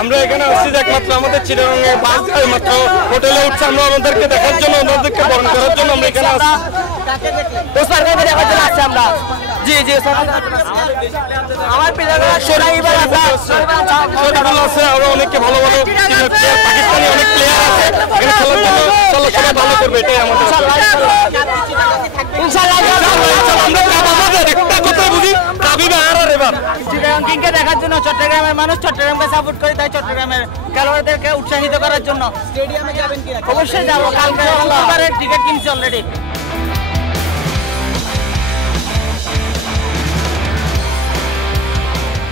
আমরা এখানে আসছি একমাত্র আমাদের চিটাগাংয়ে বাস মাত্র হোটেলে উঠছে, আমরা ওনাদেরকে দেখার জন্য, ওনাদেরকে বরণ করার জন্য আমরা এখানে আসছি। তো সরকারকে দেখার জন্য আসছি আমরা। জি জি আমার প্লেয়াররা শরীফুল আছে, আরো অনেকে ভালো ভালো পাকিস্তানি অনেক প্লেয়ার আছে এখানে খেলার জন্য। চলো সবাই ভালো করবে, এটাই আমাদের চিটাগাং কিংকে দেখার জন্য চট্টগ্রামের মানুষ চট্টগ্রামকে সাপোর্ট করে, তাই চট্টগ্রামের খেলোয়াড়দেরকে উৎসাহিত করার জন্য স্টেডিয়ামে যাবেন কিনা? অবশ্যই যাবো, কালকে টিকিট কিনছি অলরেডি।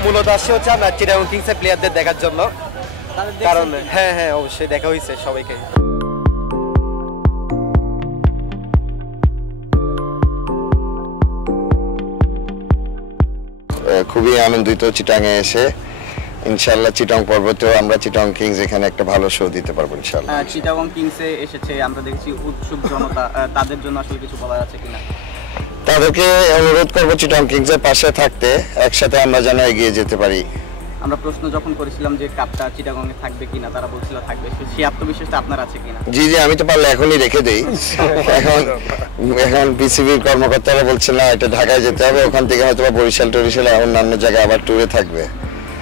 মূলত আসছে হচ্ছে আমরা চিটাগাং কিংসের প্লেয়ারদের দেখার জন্য, কারণ হ্যাঁ হ্যাঁ অবশ্যই দেখা হয়েছে সবাইকে। খুবই আনন্দিত চিটাগাংয়ে এসে। ইনশাআল্লাহ চিটাগাং পর্বতেও আমরা চিটাগাং কিংস এখানে একটা ভালো শো দিতে পারবো ইনশাআল্লাহ। চিটাগাং কিংসে এসেছে, আমরা দেখছি উৎসুক জনতা, তাদের জন্য আসলে কিছু বলা আছে কিনা? তাদেরকে অনুরোধ করবো চিটাগাং কিংসের পাশে থাকতে, একসাথে আমরা যেন এগিয়ে যেতে পারি। আমরা প্রশ্ন যখন করেছিলাম যে কাপটা চিটাগাংয়ে থাকবে কিনা, তারা বলছিল থাকবে, সেই আত্মবিশ্বাসটা আপনার আছে কিনা? জি জি, আমি তো পারলে এখনই রেখে দেই। এখন বিসিবির কর্মকর্তারা বলছে না, এটা ঢাকায় যেতে হবে, ওখান থেকে হয়তো বরিশাল টরিশাল অন্যান্য জায়গায় আবার ট্যুরে থাকবে।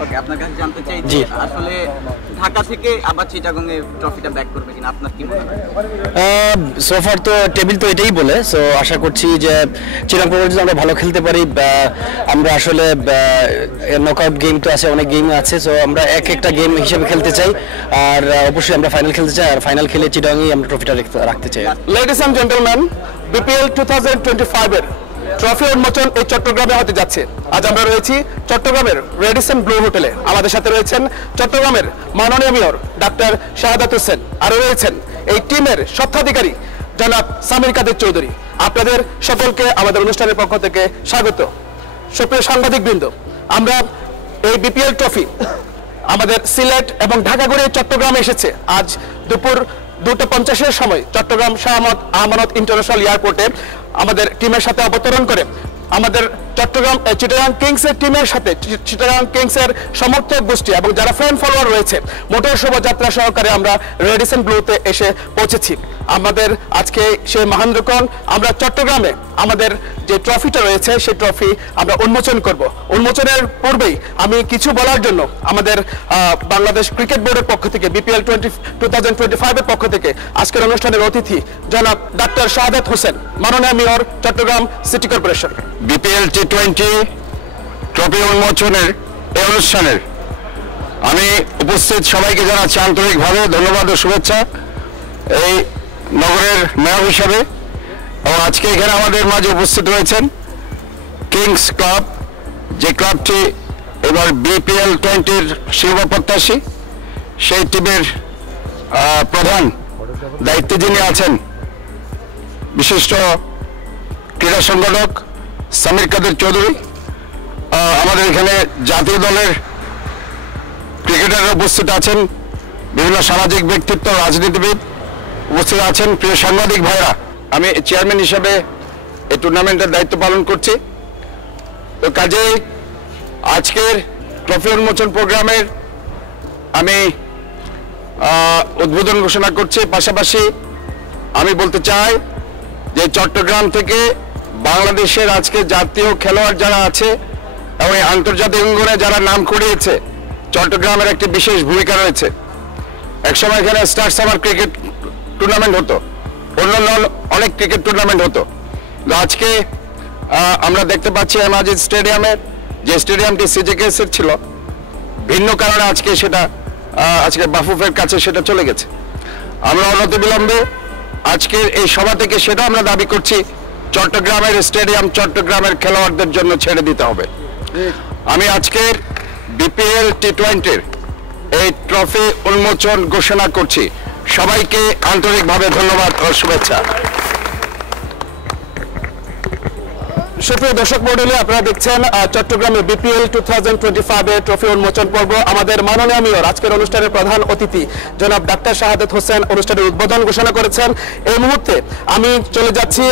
ওকে, আপনার কাছে জানতে চাই যে আসলে ঢাকা থেকে আবার চিটাগাংয়ে ট্রফিটা ব্যাক করবে কিনা, আপনার কি মনে হয়? সোফার তো টেবিল তো এটাই বলে, সো আশা করছি যে চিটাগাং পর্বতে যদি আমরা ভালো খেলতে পারি, আমরা আসলে নকআউট গেম তো আছে, অনেক গেম আছে, সো আমরা একটা গেম হিসেবে খেলতে চাই, আর অবশ্যই আমরা ফাইনাল খেলতে চাই, আর ফাইনাল খেলে চিটাগাংয়ে আমরা ট্রফিটা রাখতে চাই। লেডিস এন্ড জেন্টলম্যান, বিপিএল 2025 এর ট্রফি উন্মোচন এই চট্টগ্রামে হতে যাচ্ছে। আজ আমরা রয়েছি চট্টগ্রামের রেডিসন ব্লু হোটেলে। আমাদের সাথে রয়েছেন চট্টগ্রামের মাননীয় মেয়র ডাক্তার শাহাদাত হোসেন, আরও রয়েছেন এই টিমের স্বত্বাধিকারী জনাব সামির কাদের চৌধুরী। আপনাদের সকলকে আমাদের অনুষ্ঠানের পক্ষ থেকে স্বাগত। সুপ্রিয় সাংবাদিকবৃন্দ, আমরা এই বিপিএল ট্রফি আমাদের সিলেট এবং ঢাকা গড়িয়ে চট্টগ্রামে এসেছে আজ দুপুর 2:50 সময় চট্টগ্রাম শাহ আমানত ইন্টারন্যাশনাল এয়ারপোর্টে আমাদের টিমের সাথে অবতরণ করে আমাদের চট্টগ্রাম চিটাগাং কিংসের টিমের সাথে চিটাগাং কিংসের সমর্থক গোষ্ঠী এবং যারা ফ্যান ফলোয়ার রয়েছে মোটর শোভাযাত্রা সহকারে আমরা রেডিসন ব্লুতে এসে পৌঁছেছি। আমাদের আজকে সেই মহেন্দ্রক্ষণ আমরা চট্টগ্রামে আমাদের যে ট্রফিটা রয়েছে সেই ট্রফি আমরা উন্মোচন করব। উন্মোচনের পূর্বেই আমি কিছু বলার জন্য আমাদের বাংলাদেশ ক্রিকেট বোর্ডের পক্ষ থেকে বিপিএল 2025 এর পক্ষ থেকে আজকের অনুষ্ঠানের অতিথি জনাব ডাক্তার শাহাদাত হোসেন, মাননীয় mayor Chattogram city corporation. BPL টি20 ট্রফি উন্মোচনের এই অনুষ্ঠানের আমি উপস্থিত সবাইকে জানাচ্ছি আন্তরিকভাবে ধন্যবাদ ও শুভেচ্ছা এই নগরের মেয়র হিসাবে। এবং আজকে এখানে আমাদের মাঝে উপস্থিত রয়েছেন কিংস ক্লাব, যে ক্লাবটি এবার বিপিএল 20-র শিরোপা প্রত্যাশী, সেই টিমের প্রধান দায়িত্বে যিনি আছেন বিশিষ্ট ক্রীড়া সংগঠক সামির কাদের চৌধুরী। আমাদের এখানে জাতীয় দলের ক্রিকেটাররা উপস্থিত আছেন, বিভিন্ন সামাজিক ব্যক্তিত্ব, রাজনীতিবিদ উপস্থিত আছেন, প্রিয় সাংবাদিক ভাইরা। আমি চেয়ারম্যান হিসেবে এই টুর্নামেন্টের দায়িত্ব পালন করছি। তো কাজেই আজকের ট্রফি উন্মোচন প্রোগ্রামের আমি উদ্বোধন ঘোষণা করছি। পাশাপাশি আমি বলতে চাই যে চট্টগ্রাম থেকে বাংলাদেশের আজকে জাতীয় খেলোয়াড় যারা আছে এবং আন্তর্জাতিক অঙ্গনে যারা নাম করিয়েছে, চট্টগ্রামের একটি বিশেষ ভূমিকা রয়েছে। একসময় এখানে স্টার সামার ক্রিকেট টুর্নামেন্ট হতো, অন্যান্য অনেক ক্রিকেট টুর্নামেন্ট হতো। আজকে আমরা দেখতে পাচ্ছি এমাজিদ স্টেডিয়ামের, যে স্টেডিয়ামটি সিজেকেএস-এর ছিল, ভিন্ন কারণে আজকে সেটা আজকে বাফুফের কাছে সেটা চলে গেছে। আমরা অনতিবিলম্বে আজকের এই সভা থেকে সেটা আমরা দাবি করছি, চট্টগ্রামের স্টেডিয়াম চট্টগ্রামের খেলোয়াড়দের জন্য ছেড়ে দিতে হবে। আমি আজকের বিপিএল টি20-র এই ট্রফি উন্মোচন ঘোষণা করছি। সবাইকে আন্তরিকভাবে ধন্যবাদ ও শুভেচ্ছা। সুপ্রিয় দর্শক মণ্ডলী, আপনারা দেখছেন চট্টগ্রামে বিপিএল 2025 এর ট্রফি উন্মোচন পর্ব। আমাদের মাননীয় মেয়র আজকের অনুষ্ঠানের প্রধান অতিথি জনাব ডাক্তার শাহাদাত হোসেন অনুষ্ঠানের উদ্বোধন ঘোষণা করেছেন। এই মুহূর্তে আমি চলে যাচ্ছি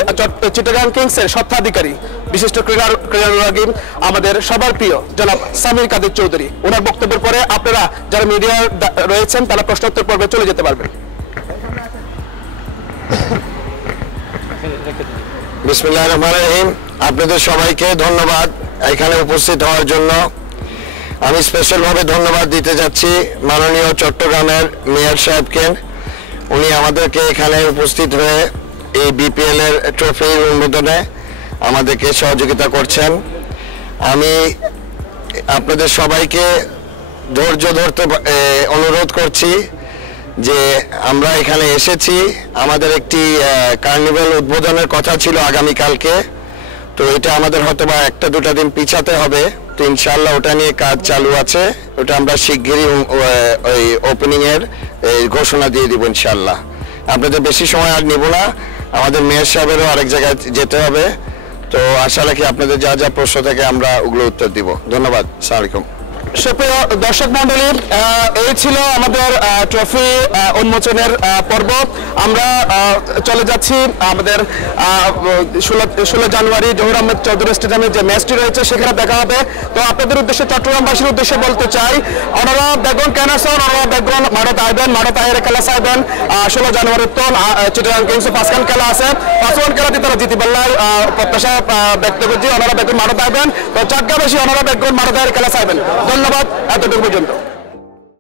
চিটাগাং কিংসের স্বত্বাধিকারী বিশিষ্ট ক্রীড়ানুরাগী আমাদের সবার প্রিয় জনাব সামির কাদের চৌধুরী। ওনার বক্তব্যের পরে আপনারা যারা মিডিয়া রয়েছেন তারা প্রশ্নোত্তর পর্বে চলে যেতে পারবেন। বিসমিল্লাহির রহমানির রহিম। আপনাদের সবাইকে ধন্যবাদ এখানে উপস্থিত হওয়ার জন্য। আমি স্পেশালভাবে ধন্যবাদ দিতে যাচ্ছি মাননীয় চট্টগ্রামের মেয়র সাহেবকে। উনি আমাদেরকে এখানে উপস্থিত হয়ে এই বিপিএল এর ট্রফির উন্মোচনে আমাদেরকে সহযোগিতা করছেন। আমি আপনাদের সবাইকে ধৈর্য ধরতে অনুরোধ করছি যে আমরা এখানে এসেছি, আমাদের একটি কার্নিভাল উদ্বোধনের কথা ছিল আগামীকালকে, তো এটা আমাদের হয়তো বা 1-2 দিন পিছাতে হবে। তো ইনশাআল্লাহ ওটা নিয়ে কাজ চালু আছে, ওটা আমরা শিগগিরই ওই ওপেনিং এর ঘোষণা দিয়ে দিব ইনশাআল্লাহ। আপনাদের বেশি সময় আর নিব না, আমাদের মেয়র সাহেবেরও আরেক জায়গায় যেতে হবে। তো আশা রাখি আপনাদের যা যা প্রশ্ন থাকে আমরা ওগুলো উত্তর দিব। ধন্যবাদ। আসসালামু আলাইকুম। সুপ্রিয় দর্শক মণ্ডলী, এই ছিল আমাদের ট্রফি উন্মোচনের পর্ব। আমরা চলে যাচ্ছি আমাদের 16 জানুয়ারি জহুর আহমেদ চৌধুরী স্টেডিয়ামে যে ম্যাচটি রয়েছে সেখানে দেখা হবে। তো আপনাদের উদ্দেশ্যে, চট্টগ্রামবাসীর উদ্দেশ্যে বলতে চাই, ওনারা বেগুন কেনাসন, ওনারা বেগুন মারত আইবেন, মারত আইরে খেলা চাইবেন। 16 জানুয়ারির তো চিটাগাং কিংস 5খান খেলা আছে, 5খান খেলাতে তারা জিতি পাল্লার প্রত্যাশা ব্যক্ত করছি। ওনারা বেগুন মারত আইবেন, তো চাটগাঁবাসী ওনারা বেগুন মারত আইরে খেলা চাইবেন। ধন্যবাদ, এতটুকু পর্যন্ত।